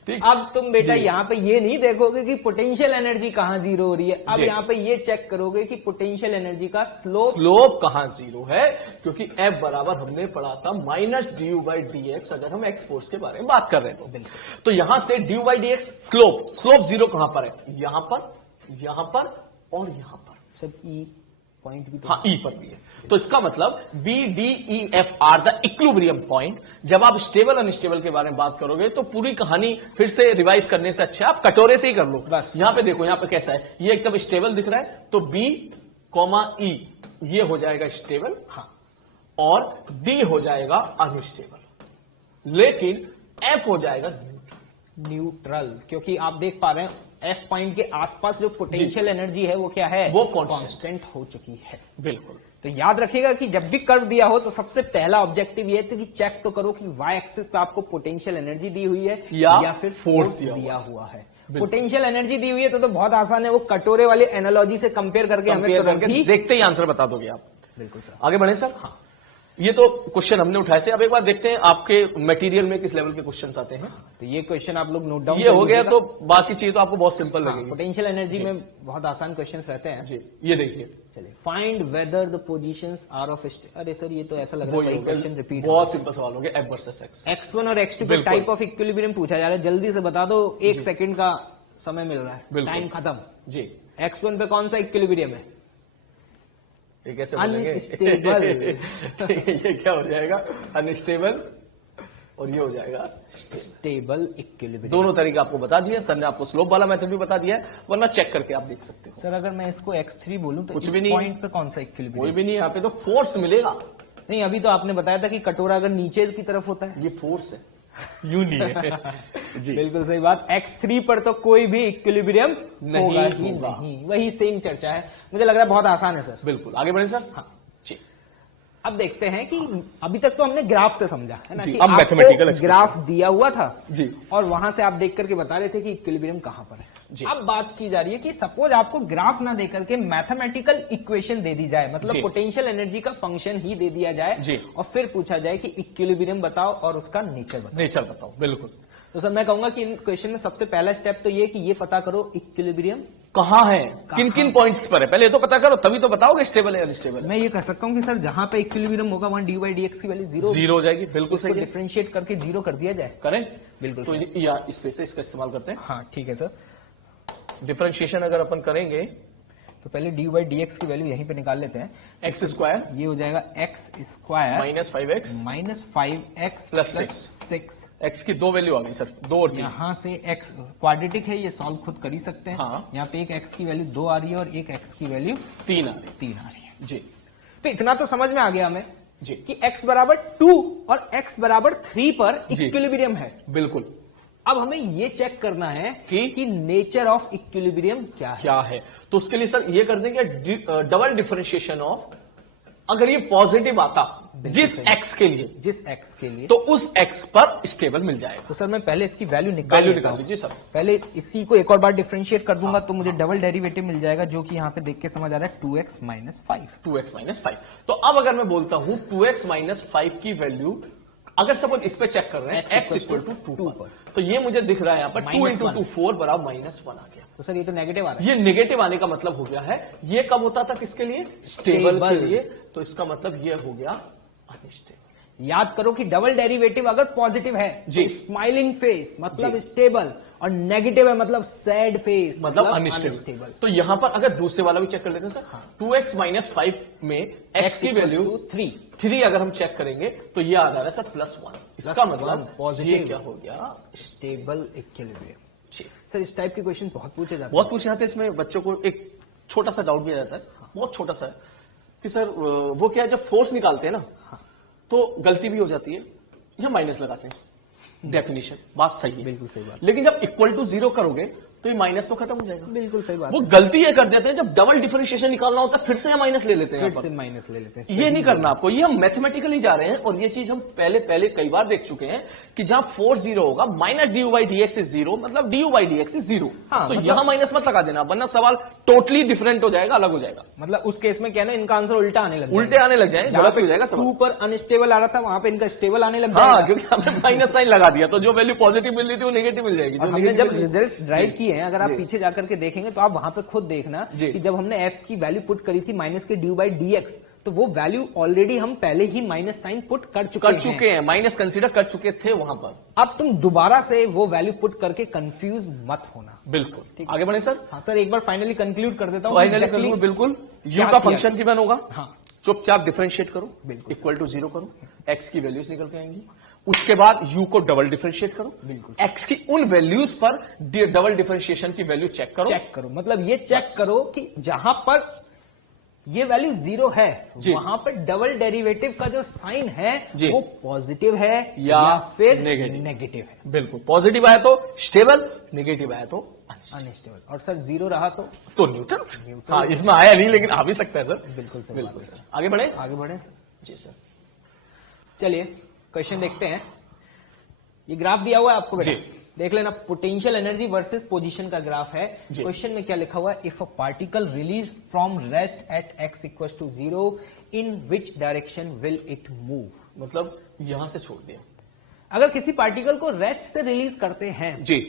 ठीक। अब तुम बेटा यहाँ पे ये नहीं देखोगे कि पोटेंशियल एनर्जी कहाँ जीरो हो रही है, अब यहाँ पे ये चेक करोगे कि पोटेंशियल एनर्जी का स्लोप कहाँ जीरो है, क्योंकि F बराबर हमने पढ़ा था -du/dx, अगर हम एक्स फोर्स के बारे में बात कर रहे हैं तो यहां से du/dx स्लोप जीरो कहां पर है? यहां पर और यहां पर। सब ई पॉइंट भी तो हाँ ई पर भी है। तो इसका मतलब B D E F are the equilibrium point. जब आप स्टेबल अनस्टेबल के बारे में बात करोगे तो पूरी कहानी फिर से रिवाइज करने से अच्छा आप कटोरे से ही कर लो। बस यहां पे देखो, यहां पे कैसा है, ये एकदम स्टेबल दिख रहा है, तो बी ई ये हो जाएगा स्टेबल, हाँ, और डी हो जाएगा अनस्टेबल, लेकिन एफ हो जाएगा न्यूट्रल, क्योंकि आप देख पा रहे हैं एफ पॉइंट के आसपास जो पोटेंशियल एनर्जी है वो क्या है? वो कांस्टेंट हो चुकी है। बिल्कुल। तो याद रखिएगा कि जब भी कर्व दिया हो तो सबसे पहला ऑब्जेक्टिव ये है कि चेक तो करो कि वाई एक्सिस पे आपको पोटेंशियल एनर्जी दी हुई है या फिर फोर्स दिया हुआ है। पोटेंशियल एनर्जी दी हुई है तो बहुत आसान है, वो कटोरे वाली एनालॉजी से कंपेयर करके हमें देखते ही आंसर बता दोगे आप। बिल्कुल सर। आगे बढ़े सर। हाँ, ये तो क्वेश्चन हमने उठाए थे। अब एक बार देखते हैं आपके मटेरियल में किस लेवल के क्वेश्चंस आते हैं। तो ये क्वेश्चन आप लोग नोट डाउन, ये हो गया तो बाकी चीज तो आपको बहुत सिंपल लगेगी। पोटेंशियल एनर्जी में बहुत आसान क्वेश्चंस रहते हैं जी। ये देखिए, चलिए, find whether the positions are of अरे सर ये तो ऐसा लग रहा है क्वेश्चन रिपीट। बहुत सिंपल सवाल हो गया। एफ वर्सेस एक्स, x1 और x2 के टाइप ऑफ इक्विलिब्रियम पूछा जा रहा है। जल्दी से बता दो, 1 सेकंड का समय मिल रहा है, टाइम खत्म जी। x1 पे कौन सा इक्विलिब्रियम है? ये कैसे बोलेंगे? अनस्टेबल। ये क्या हो जाएगा? अनस्टेबल, और ये हो जाएगा स्टेबल इक्विलिब्रियम। दोनों तरीके आपको बता दिए सर ने, आपको स्लोप वाला मेथड भी बता दिया है, वरना चेक करके आप देख सकते हो। सर अगर मैं इसको x3 बोलूं तो कुछ इस भी नहीं, पॉइंट पे कौन सा इक्विलिब्रियम? कोई भी नहीं, यहाँ पे तो फोर्स मिलेगा। नहीं, अभी तो आपने बताया था कि कटोरा अगर नीचे की तरफ होता है, ये फोर्स है, यूं नहीं है। जी बिल्कुल सही बात। x3 पर तो कोई भी इक्विलिब्रियम नहीं, वही सेम चर्चा है। मुझे लग रहा है बहुत आसान है सर। बिल्कुल, आगे बढ़े सर। हाँ जी। अब देखते हैं कि अभी तक तो हमने ग्राफ से समझा है ना, कि अब मैथमेटिकल ग्राफ दिया हुआ था जी, और वहां से आप देख करके बता रहे थे कि इक्विलिब्रियम कहां पर है जी। अब बात की जा रही है कि सपोज आपको ग्राफ ना देकर के मैथमेटिकल इक्वेशन दे दी जाए, मतलब पोटेंशियल एनर्जी का फंक्शन ही दे दिया जाए जी, और फिर पूछा जाए कि इक्विलिब्रियम बताओ और उसका नेचर बताओ। बिल्कुल। तो सर मैं कहूंगा कि इन क्वेश्चन में सबसे पहला स्टेप तो ये कि ये पता करो इक्विलिब्रियम कहां है, किन किन पॉइंट्स पर है, पहले तो पता करो, तभी तो बताओगे स्टेबल है अनस्टेबल। मैं ये कह सकता हूँ कि सर जहां पे इक्विलिब्रियम होगा वहां dy/dx की वैल्यू जीरो हो जाएगी। बिल्कुल सही, डिफरेंशिएट करके जीरो कर दिया जाए। करें बिल्कुल। तो या इस पे से इसका इस्तेमाल करते हैं। हाँ ठीक है सर। डिफरेंशिएशन अगर अपन करेंगे तो पहले डी बाई डी एक्स की वैल्यू यहीं पे निकाल लेते हैं। एक्स स्क्वायर ये हो जाएगा x square -5x minus 5x plus 6। X की 2 वैल्यू आ गई सर, 2 और 3। यहाँ से x क्वाड्रेटिक है, ये सॉल्व खुद कर ही सकते हैं। हाँ। यहाँ पे एक x की वैल्यू 2 आ रही है और एक x की वैल्यू 3 आ रही 3 आ रही है। जी तो इतना तो समझ में आ गया हमें जी कि x बराबर 2 और x बराबर 3 पर जी। इक्विलिब्रियम है। बिल्कुल। अब हमें ये चेक करना है कि नेचर ऑफ इक्विलिब्रियम क्या है। तो उसके लिए सर ये कर देंगे डबल डिफरेंशिएशन ऑफ, अगर ये पॉजिटिव आता जिस x के लिए, जिस x के लिए, तो उस x पर स्टेबल मिल जाएगा। तो सर मैं पहले इसकी वैल्यू निकाल लीजिए सर। पहले इसी को एक और बार डिफरेंशिएट कर दूंगा तो मुझे डबल डेरिवेटिव मिल जाएगा, जो कि यहाँ पे देख के समझ आ रहा है 2x माइनस 5। 2x minus 5। तो अब अगर मैं बोलता हूं 2x माइनस 5 की वैल्यू, अगर सपोज इस पे चेक कर रहे हैं x इक्वल टू 2 पर, तो ये मुझे दिख रहा है यहाँ पर 2 इंटू 2 4 बराबर -1 आ गया। तो सर ये तो नेगेटिव आ रहा है। ये नेगेटिव आने का मतलब हो गया है, ये कब होता था किसके लिए? स्टेबल के लिए। तो इसका मतलब ये हो गया अनस्टेबल। याद करो कि डबल डेरिवेटिव अगर पॉजिटिव है जी, स्माइलिंग फेस मतलब स्टेबल, और नेगेटिव है मतलब सैड फेस मतलब अनस्टेबल। तो यहां पर अगर दूसरे वाला भी चेक कर लेते हैं सर, 2x माइनस 5 में x की वैल्यू 3 अगर हम चेक करेंगे तो ये आ जा रहा है सर +1। इसका मतलब पॉजिटिव, ये क्या हो गया? Stable equilibrium. सर इस टाइप के क्वेश्चन बहुत पूछे जाते हैं। बहुत पूछे जाते हैं। इसमें बच्चों को एक छोटा सा डाउट भी आ जाता है, बहुत छोटा सा है, कि सर वो क्या है, जब फोर्स निकालते हैं ना तो गलती भी हो जाती है या माइनस लगाते हैं। डेफिनेशन बात सही है, बिल्कुल सही बात। लेकिन जब इक्वल टू 0 करोगे तो ये माइनस तो खत्म हो जाएगा। बिल्कुल सही बात। वो गलती ये कर देते हैं, जब डबल डिफरेंशिएशन निकालना होता है फिर से माइनस ले लेते हैं। फिर से माइनस ले लेते हैं। ये नहीं करना आपको, ये हम मैथमेटिकली जा रहे हैं, और ये चीज हम पहले कई बार देख चुके हैं कि जहां फोर्स 0 होगा minus D you by D x is 0, मतलब D you by D x is 0। हाँ, तो मतलब, यहां माइनस मत लगा देना, वरना सवाल टोटली डिफरेंट हो जाएगा, अलग हो जाएगा। मतलब उस केस में क्या ना, इनका आंसर उल्टा आने लग उल्टे आने लग जाए, गलत हो जाएगा। 2 पर अनस्टेबल आ रहा था, वहां पे इनका स्टेबल आने लग जाएगा। हाँ, क्योंकि हमने माइनस साइन लगा दिया, तो जो वैल्यू पॉजिटिव मिल रही थी वो नेगेटिव मिल जाएगी। हमने जब रिजल्ट्स ड्राइव किए हैं, अगर आप पीछे जाकर के देखेंगे तो आप वहां पे खुद देखना कि जब हमने f की वैल्यू पुट करी थी माइनस के ड्यू बाई डी एक्स, तो वो वैल्यू ऑलरेडी हम पहले ही माइनस साइन पुट कर चुके हैं, माइनस कंसीडर कर चुके थे वहां पर। अब तुम दोबारा से वो वैल्यू पुट करके कंफ्यूज मत होना। बिल्कुल, ठीक। आगे बढ़े सर। हाँ सर, एक बार फाइनली कंक्लूड कर देता हूँ। फाइनली बिल्कुल, यू का फंक्शन गिवन होगा, हाँ, चुपचाप डिफरेंशिएट करो, बिल्कुल इक्वल टू 0 करो, x की वैल्यूज निकल के आएंगी। उसके बाद u को डबल डिफरेंशिएट करो, बिल्कुल x की उन वैल्यूज पर डबल डिफरेंशिएशन की वैल्यू चेक करो। मतलब ये चेक करो कि जहां पर ये वैल्यू 0 है वहां पर डबल डेरिवेटिव का जो साइन है वो पॉजिटिव है या फिर नेगेटिव है। बिल्कुल, पॉजिटिव आया तो स्टेबल, नेगेटिव आया तो अनस्टेबल, और सर 0 रहा तो न्यूट्रल। हाँ, इसमें आया नहीं लेकिन आ भी सकता है सर। बिल्कुल सर, बिल्कुल सर। आगे बढ़े जी सर। चलिए क्वेश्चन देखते हैं। ये ग्राफ दिया हुआ है आपको बेटा, देख लेना, पोटेंशियल एनर्जी वर्सेस पोजीशन का ग्राफ है। क्वेश्चन में क्या लिखा हुआ है? If a particle release from rest at x equal to 0 in which direction will it move. मतलब यहां से छोड़ दिया, अगर किसी पार्टिकल को रेस्ट से रिलीज करते हैं जी,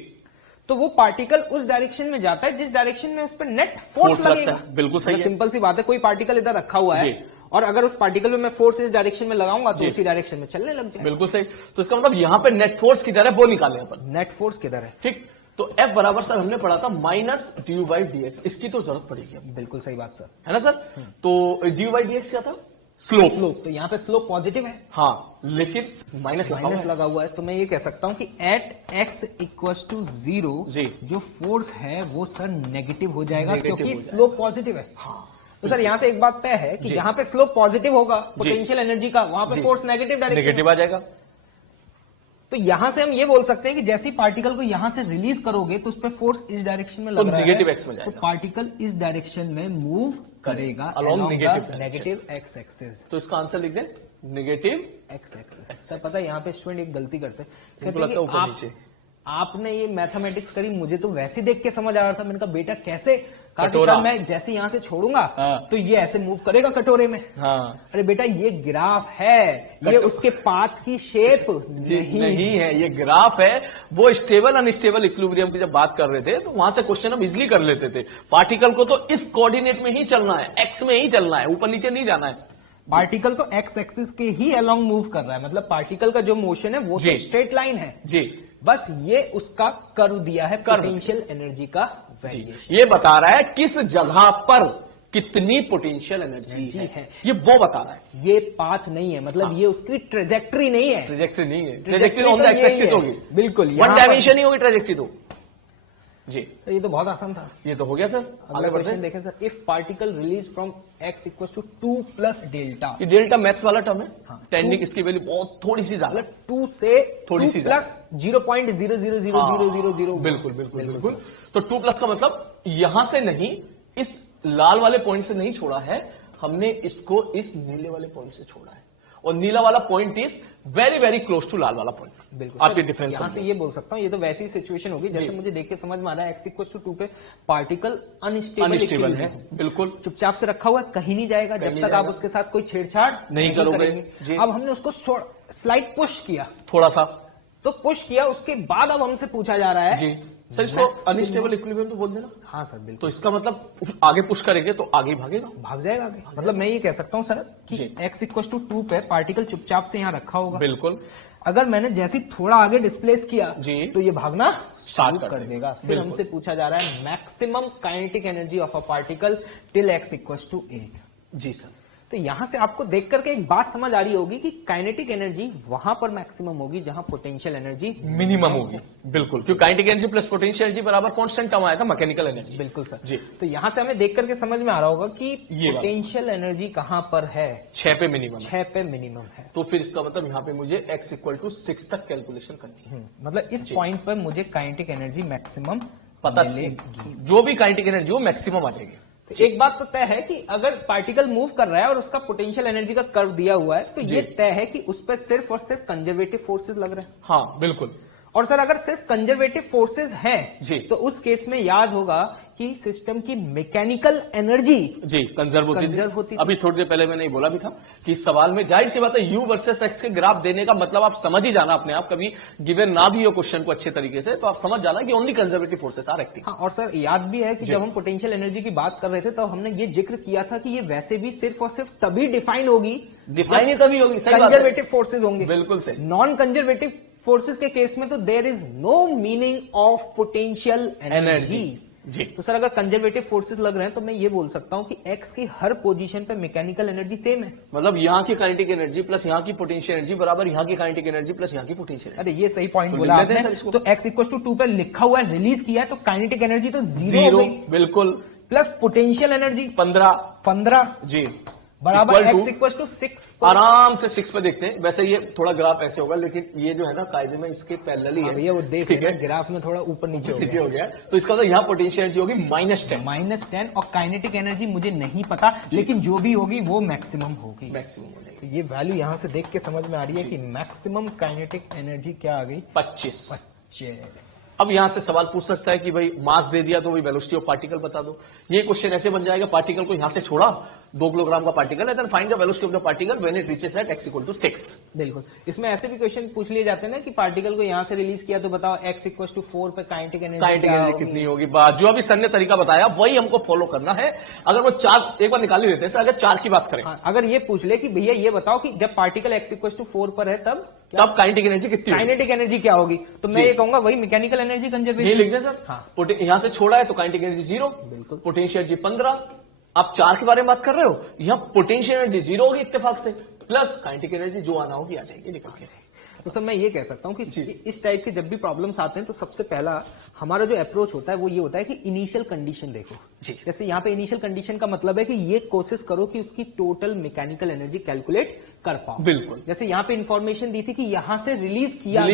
तो वो पार्टिकल उस डायरेक्शन में जाता है जिस डायरेक्शन में उस पर नेट फोर्स लगेगा। बिल्कुल सही है, सिंपल सी बात है। कोई पार्टिकल इधर रखा हुआ है और अगर उस पार्टिकल में मैं फोर्स इस डायरेक्शन में लगाऊंगा तो उसी डायरेक्शन में चलने लग जाएगा। बिल्कुल सही। तो इसका मतलब यहां पे नेट फोर्स किधर है वो निकालें अपन। नेट फोर्स किधर है? ठीक। तो F बराबर सर हमने पढ़ा था minus D you by D x, इसकी तो जरूरत पड़ेगी। बिल्कुल सही बात सर, है ना सर। तो D you by D x क्या था? स्लोप। तो यहाँ पे स्लोप पॉजिटिव है, हाँ, लेकिन माइनस लगा हुआ है। तो मैं ये कह सकता हूं कि एट x इक्वल टू 0 जो फोर्स है वो सर नेगेटिव हो जाएगा, क्योंकि स्लोप पॉजिटिव है। हाँ, तो सर यहाँ से एक बात तय है कि जहां पे स्लोप पॉजिटिव होगा पोटेंशियल एनर्जी का, वहां पे फोर्स नेगेटिव आ जाएगा। तो यहां से हम ये बोल सकते हैं कि जैसे ही पार्टिकल को यहां से रिलीज करोगे तो उस पर फोर्स इस डायरेक्शन में लग रहा है, नेगेटिव एक्स में जाएगा, तो पार्टिकल इस डायरेक्शन में मूव करेगा अलोंग नेगेटिव एक्स एक्सिस। तो इसका आंसर लिख दें नेगेटिव एक्स एक्सिस। सर पता है यहाँ पे स्टूडेंट एक गलती करते हैं, आपने ये मैथमेटिक्स करी, मुझे तो वैसे देख के समझ आ रहा था। मैंने कहा बेटा कैसे? कटोरा, मैं जैसे यहां से छोड़ूंगा तो ये ऐसे मूव करेगा कटोरे में। हाँ। अरे बेटा ये ग्राफ है, ये उसके पाथ की शेप नहीं है, ये ग्राफ है। वो स्टेबल अनस्टेबल इक्विलिब्रियम की जब बात कर रहे थे तो वहां से क्वेश्चन हम इजिली कर लेते थे। पार्टिकल को तो इस कोऑर्डिनेट में ही चलना है, एक्स में ही चलना है, ऊपर नीचे नहीं जाना है। पार्टिकल तो एक्स एक्सिस के ही अलोंग मूव कर रहा है, मतलब पार्टिकल का जो मोशन है वो तो स्ट्रेट लाइन है जी, बस ये उसका कर्व दिया है पोटेंशियल एनर्जी का वेरिएशन। ये बता रहा है किस जगह पर कितनी पोटेंशियल एनर्जी है ये वो बता रहा है। ये पाथ नहीं है, मतलब ये उसकी ट्रेजेक्ट्री नहीं है। ट्रेजेक्ट्री नहीं है, trajectory on the x axis होगी, बिल्कुल वन डायमेंशन ही होगी ट्रेजेक्ट्री तो। जी ये तो बहुत आसान था। ये तो हो गया सर। अगला क्वेश्चन देखें sir, if particle release from x equal to 2 plus delta. ये डेल्टा मैथ्स वाला टर्म है, टेक्निक इसकी वैल्यू बहुत थोड़ी सी ज्यादा, मतलब 2 से थोड़ी सी प्लस 0.0000000। बिल्कुल बिल्कुल बिल्कुल। तो 2 प्लस का मतलब यहां से नहीं, इस लाल वाले पॉइंट से नहीं छोड़ा है हमने, इसको इस नीले वाले पॉइंट से छोड़ा है, और नीला वाला point is very very close to लाल वाला पॉइंट। बिल्कुल आपके डिफरेंस यहां से ये बोल सकता हूं, ये तो वैसी सिचुएशन होगी जैसे मुझे देख के समझ में आ रहा है x इक्वल टू 2 पे पार्टिकल अनस्टेबल है, बिल्कुल चुपचाप से रखा हुआ है, कहीं नहीं जाएगा जब तक आप उसके साथ कोई छेड़छाड़ नहीं करोगे। अब हमने उसको स्लाइड पुश किया, थोड़ा सा तो पुश किया, उसके बाद अब हमसे पूछा जा रहा है जी सर, इसको अनस्टेबल इक्विलिब्रियम तो बोल देना। हाँ सर बिल्कुल। तो इसका मतलब आगे पुश करेंगे तो आगे भागेगा, भाग जाएगा आगे। मतलब मैं ये कह सकता हूँ सर कि x इक्वल टू 2 पे पार्टिकल चुपचाप से यहाँ रखा होगा, बिल्कुल। अगर मैंने जैसे थोड़ा आगे डिस्प्लेस किया जी तो ये भागना स्टार्ट कर देगा। फिर हमसे पूछा जा रहा है maximum kinetic energy of a particle till x equal to 8। जी सर। तो यहां से आपको देख करके एक बात समझ आ रही होगी कि काइनेटिक एनर्जी वहां पर मैक्सिमम होगी जहां पोटेंशियल एनर्जी मिनिमम होगी। बिल्कुल, क्योंकि kinetic energy plus potential energy बराबर कांस्टेंट टर्म आया था मैकेनिकल एनर्जी। बिल्कुल सर जी। तो यहां से हमें देख करके समझ में आ रहा होगा कि ये पोटेंशियल एनर्जी कहां पर है, 6 पे मिनिमम, 6 पे मिनिमम है। तो फिर इसका मतलब यहाँ पे मुझे x इक्वल टू 6 तक कैलकुलेशन करनी है। मतलब इस पॉइंट पर मुझे काइनेटिक एनर्जी मैक्सिमम पता चलेगी, जो भी काइनेटिक एनर्जी हो मैक्सिमम आ जाएगी। तो एक बात तो तय है कि अगर पार्टिकल मूव कर रहा है और उसका पोटेंशियल एनर्जी का कर्व दिया हुआ है, तो ये तय है कि उस पर सिर्फ और सिर्फ कंजर्वेटिव फोर्सेस लग रहे हैं। हाँ बिल्कुल। और सर अगर सिर्फ कंजर्वेटिव फोर्सेस हैं जी, तो उस केस में याद होगा कि सिस्टम की मैकेनिकल एनर्जी जी कंजर्व होती थी। अभी थोड़ी देर पहले मैंने बोला भी था कि इस सवाल में जाहिर सी बात है यू वर्सेस एक्स के ग्राफ देने का मतलब आप समझ ही जाना अपने आप, कभी गिवन ना भी हो क्वेश्चन को अच्छे तरीके से तो आप समझ जाना कि only conservative forces are acting. हाँ, और सर याद भी है कि जब हम पोटेंशियल एनर्जी की बात कर रहे थे तो हमने ये जिक्र किया था कि ये वैसे भी सिर्फ और सिर्फ तभी डिफाइन होगी, डिफाइन ही तभी होगी, कंजर्वेटिव फोर्सेज होंगे। बिल्कुल सही। नॉन कंजर्वेटिव फोर्सेस के केस में तो there is no meaning of potential energy. जी। तो सर अगर कंजर्वेटिव फोर्सेस लग रहे हैं तो मैं ये बोल सकता हूं कि एक्स की हर पोजीशन पे मैकेनिकल एनर्जी सेम है। मतलब यहाँ की काइनेटिक एनर्जी प्लस यहाँ की पोटेंशियल एनर्जी बराबर यहाँ की काइनेटिक एनर्जी प्लस यहाँ की पोटेंशियल। अरे ये सही पॉइंट बोला आपने। तो एक्स इक्वल टू 2 पे लिखा हुआ है, रिलीज किया है, तो काइनेटिक एनर्जी तो जीरो बिल्कुल, प्लस पोटेंशियल एनर्जी 15 जी बराबर एक्स इक्वल टू 6। आराम से 6 पे देखते हैं। वैसे ये थोड़ा ग्राफ ऐसे होगा, लेकिन ये जो है ना कायदे में इसके पैरेलल ही है। भैया वो देख ठीक है, ग्राफ में थोड़ा ऊपर नीचे हो गया। तो इसका मतलब यहाँ पोटेंशियल एनर्जी होगी -10 और काइनेटिक एनर्जी मुझे नहीं पता, लेकिन जो भी होगी वो मैक्सिमम होगी। मैक्सिमम ये वैल्यू यहाँ से देख के समझ में आ रही है कि मैक्सिमम काइनेटिक एनर्जी क्या आ गई, 25। अब यहां से सवाल पूछ सकता है कि भाई मास दे दिया तो भाई वेलोसिटी ऑफ पार्टिकल बता दो। ये क्वेश्चन ऐसे बन जाएगा, पार्टिकल को यहां से छोड़ा, 2 किलोग्राम का पार्टिकल है, then find the velocity of the particle when it reaches at x equal to 6। बिल्कुल, इसमें ऐसे भी क्वेश्चन पूछ लिए जाते हैं ना कि पार्टिकल को यहां से रिलीज किया तो बताओ x इक्वल टू 4 पे काइनेटिक एनर्जी कितनी होगी। बात जो अभी सर ने तरीका बताया वही हमको फॉलो करना है। अगर वो 4 एक बार निकाल ही देते हैं सर, अगर 4 की बात करें। अगर ये पूछ ले कि भैया ये बताओ कि जब पार्टिकल x इक्वल टू 4 पर है तब काइनेटिक एनर्जी कितनी, काइनेटिक एनर्जी क्या होगी, तो मैं ये कहूंगा वही मैकेनिकल एनर्जी कंजर्वेशन लिख दें सर। हाँ, यहां से छोड़ा है तो काइनेटिक एनर्जी 0, बिल्कुल, पोटेंशियल एनर्जी 15। आप 4 के बारे में बात कर रहे हो, यहां पोटेंशियल एनर्जी 0 होगी इत्तेफाक से, प्लस काइनेटिक एनर्जी जो आना होगी आ जाएगी निकल के। तो सर मैं ये कह सकता हूं कि इस टाइप के जब भी प्रॉब्लम्स आते हैं तो सबसे पहला हमारा जो अप्रोच होता है वो ये होता है कि इनिशियल कंडीशन देखो। जी, जैसे यहाँ पे इनिशियल कंडीशन का मतलब है कि ये कोशिश करो कि उसकी टोटल मैकेनिकल एनर्जी कैलकुलेट कर पाओ। बिल्कुल, जैसे यहाँ पे इंफॉर्मेशन दी थी कि यहाँ से रिलीज किया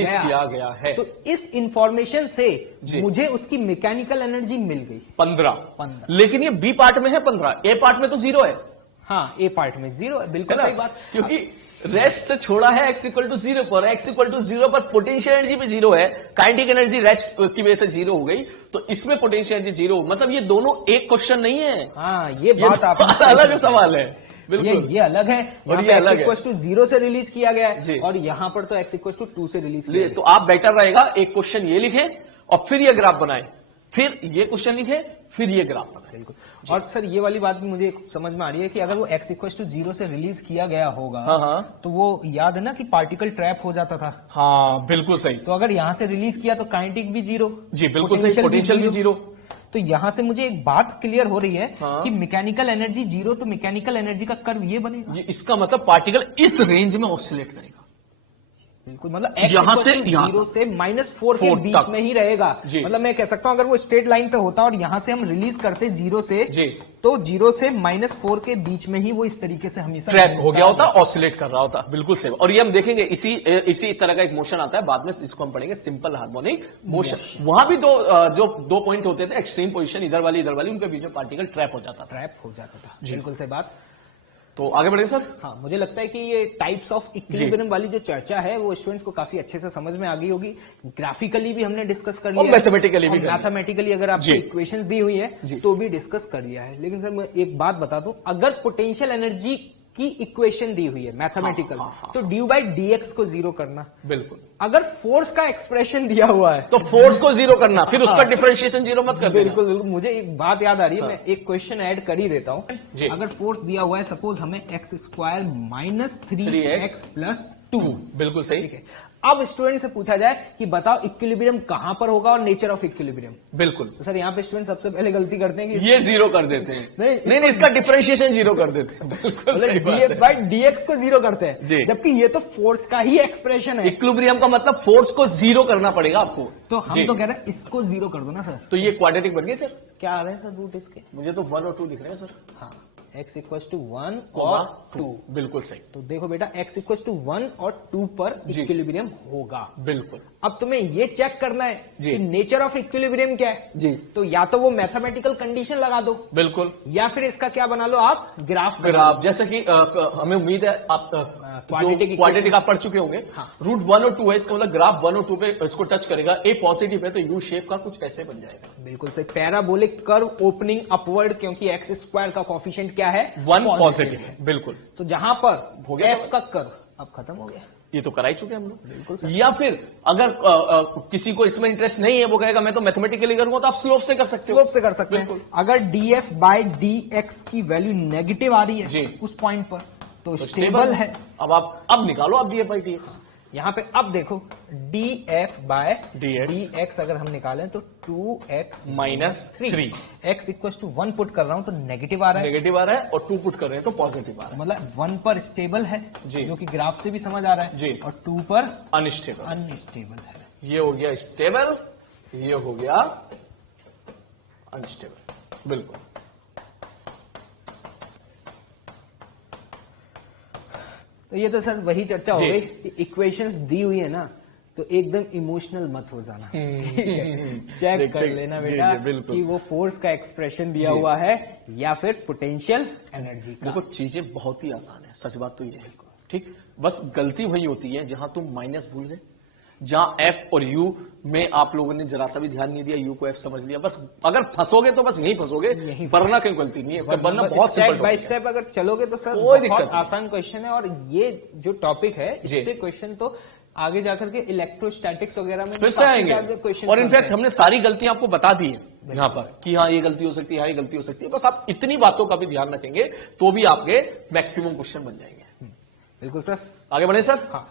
गया है, तो इस इंफॉर्मेशन से मुझे उसकी मैकेनिकल एनर्जी मिल गई 15। लेकिन ये बी पार्ट में है 15, ए पार्ट में तो 0 है। हाँ, ए पार्ट में 0 है, बिल्कुल सही बात, क्योंकि रेस्ट से छोड़ा है x इक्वल टू 0 पर, x इक्वल टू 0 पर पोटेंशियल एनर्जी भी 0 है, काइनेटिक एनर्जी रेस्ट की वजह से 0 हो गई, तो इसमें पोटेंशियल एनर्जी 0, मतलब ये दोनों एक क्वेश्चन नहीं है। हाँ, ये बात आप अलग सवाल है, बिल्कुल ये अलग है, और ये अलग है। x इक्वल टू 0 से रिलीज किया गया है और यहाँ पर तो x इक्वल टू 2 से रिलीज किया। तो आप बेटर रहेगा एक क्वेश्चन ये लिखे और फिर ये ग्राफ बनाए, फिर ये क्वेश्चन लिखे, फिर ये ग्राफ बनाए। बिल्कुल, और सर ये वाली बात भी मुझे समझ में आ रही है कि अगर वो x इक्वल टू 0 से रिलीज किया गया होगा, तो वो याद है ना कि पार्टिकल ट्रैप हो जाता था। हाँ बिल्कुल सही। तो अगर यहाँ से रिलीज किया तो काइनेटिक भी 0, जी बिल्कुल सही, पोटेंशियल भी 0। तो यहां से मुझे एक बात क्लियर हो रही है हाँ। कि मैकेनिकल एनर्जी जीरो, तो मैकेनिकल एनर्जी का कर्व ये बनेगा। इसका मतलब पार्टिकल इस रेंज में ऑसिलेट करेगा, बिल्कुल, मतलब यहां से जीरो से -4 के बीच तक में ही रहेगा। जी। मतलब मैं कह सकता हूं अगर वो स्ट्रेट लाइन पे होता और यहां से हम रिलीज करते जीरो से, जी, तो जीरो से -4 के बीच में ही वो इस तरीके से हमेशा ट्रैप हो गया होता, ऑसिलेट कर रहा होता। बिल्कुल सही। और ये हम देखेंगे इसी तरह का एक मोशन आता है बाद में, इसको हम पढ़ेंगे सिंपल हार्मोनिक मोशन। वहां भी दो पॉइंट होते थे, एक्सट्रीम पोजीशन इधर वाली उनके बीच में पार्टिकल ट्रैप हो जाता था। बिल्कुल सही बात। तो आगे बढ़े सर। हाँ, मुझे लगता है कि ये टाइप्स ऑफ इक्विलिब्रियम वाली जो चर्चा है वो स्टूडेंट्स को काफी अच्छे से समझ में आ गई होगी। ग्राफिकली भी हमने डिस्कस कर लिया, मैथमेटिकली अगर आपको इक्वेशंस दी हुई है तो भी डिस्कस कर लिया है। लेकिन सर मैं एक बात बता दूं, अगर पोटेंशियल एनर्जी की इक्वेशन दी हुई है मैथमेटिकल, तो ड्यू बाई डीएक्स को जीरो करना। बिल्कुल। अगर फोर्स का एक्सप्रेशन दिया हुआ है तो फोर्स को जीरो करना, फिर उसका डिफरेंशिएशन जीरो मत कर। बिल्कुल बिल्कुल। मुझे एक बात याद आ रही है, मैं एक क्वेश्चन ऐड कर ही देता हूं। अगर फोर्स दिया हुआ है, सपोज हमें x² - 3x + 2, बिल्कुल सही। ठीक है। अब स्टूडेंट से पूछा जाए कि बताओ इक्विलिब्रियम कहां पर होगा और नेचर ऑफ इक्विलिब्रियम। बिल्कुल। तो सर यहाँ पे स्टूडेंट सबसे पहले गलती करते हैं कि ये जीरो कर देते हैं। नहीं, इसका डिफरेंशिएशन जीरो कर देते हैं। बिल्कुल सही बात है। df by dx को जीरो करते हैं, जी। जबकि ये तो फोर्स का ही एक्सप्रेशन है। इक्विलिब्रियम का मतलब फोर्स को जीरो करना पड़ेगा आपको। तो हम तो कह रहे हैं इसको जीरो कर दो ना सर। तो ये क्वाड्रेटिक बन गए सर। क्या आ रहे हैं सर रूट इसके? मुझे तो 1 और 2 दिख रहे हैं सर। हाँ, x = 1 और 2। बिल्कुल सही। तो देखो बेटा, x = 1 और 2 पर इक्विलिब्रियम होगा। बिल्कुल। अब तुम्हें ये चेक करना है कि नेचर ऑफ इक्विलिब्रियम क्या है। जी। तो या तो वो मैथमेटिकल कंडीशन लगा दो, बिल्कुल, या फिर इसका क्या बना लो आप, ग्राफ। जैसे कि हमें उम्मीद है आप क्वाड्रेटिक आप पढ़ चुके होंगे। हाँ। रूट 1 और 2 है, इसका मतलब ग्राफ 1 और 2 पे इसको टच करेगा, ए पॉजिटिव है तो यू शेप का कुछ ऐसे बन जाएगा। बिल्कुल सही। पैराबोलिक कर्व ओपनिंग अपवर्ड, क्योंकि x² का कोफिशिएंट क्या है, 1 पॉजिटिव है। बिल्कुल। तो जहां पर हो गया f का कर्व अब खत्म हो गया। ये तो कराई चुके हम लोग। बिल्कुल। या फिर अगर किसी को इसमें इंटरेस्ट नहीं है, वो कहेगा मैं तो मैथमेटिकली करूंगा, तो आप स्लोप से कर सकते हो। स्लोप से कर सकते हैं। अगर df by dx की वैल्यू नेगेटिव आ रही है जी, उस पॉइंट पर, तो स्टेबल है। अब निकालो आप df by dx। यहां पे अब देखो, df by dx अगर हम निकालें तो 2x - 3 x = 1 पुट कर रहा हूं तो नेगेटिव आ रहा है, और 2 पुट कर रहे हैं तो पॉजिटिव आ रहा है। मतलब 1 पर स्टेबल है जी, जो कि ग्राफ से भी समझ आ रहा है जी, और 2 पर अनस्टेबल है। ये हो गया स्टेबल, ये हो गया अनस्टेबल। बिल्कुल। तो ये तो सर वही चर्चा हो गई कि इक्वेशंस दी हुई है ना, तो एकदम इमोशनल मत हो जाना। चेक कर लेना बेटा कि वो फोर्स का एक्सप्रेशन दिया हुआ है या फिर पोटेंशियल एनर्जी का। देखो चीजें बहुत ही आसान है, सच बात तो ये है। ठीक, बस गलती वही होती है जहां तुम माइनस भूल गए, जहां एफ और यू में आप लोगों ने जरा सा भी ध्यान नहीं दिया, यू को एफ समझ लिया। बस अगर फंसोगे तो बस यहीं फंसोगे, वरना कोई गलती नहीं है। वरना बहुत स्टेप बाय स्टेप अगर चलोगे तो सर कोई दिक्कत आसान क्वेश्चन है। और ये जो टॉपिक है, इससे क्वेश्चन तो आगे जाकर के इलेक्ट्रोस्टैटिक्स वगैरह में फिर से आएंगे। और इनफैक्ट हमने सारी गलतियां आपको बता दी है यहाँ पर कि हाँ ये गलती हो सकती है, हाँ ये गलती हो सकती है। बस आप इतनी बातों का भी ध्यान रखेंगे तो भी आपके मैक्सिमम क्वेश्चन बन जाएंगे। बिल्कुल सर। आगे बढ़े सर। हाँ।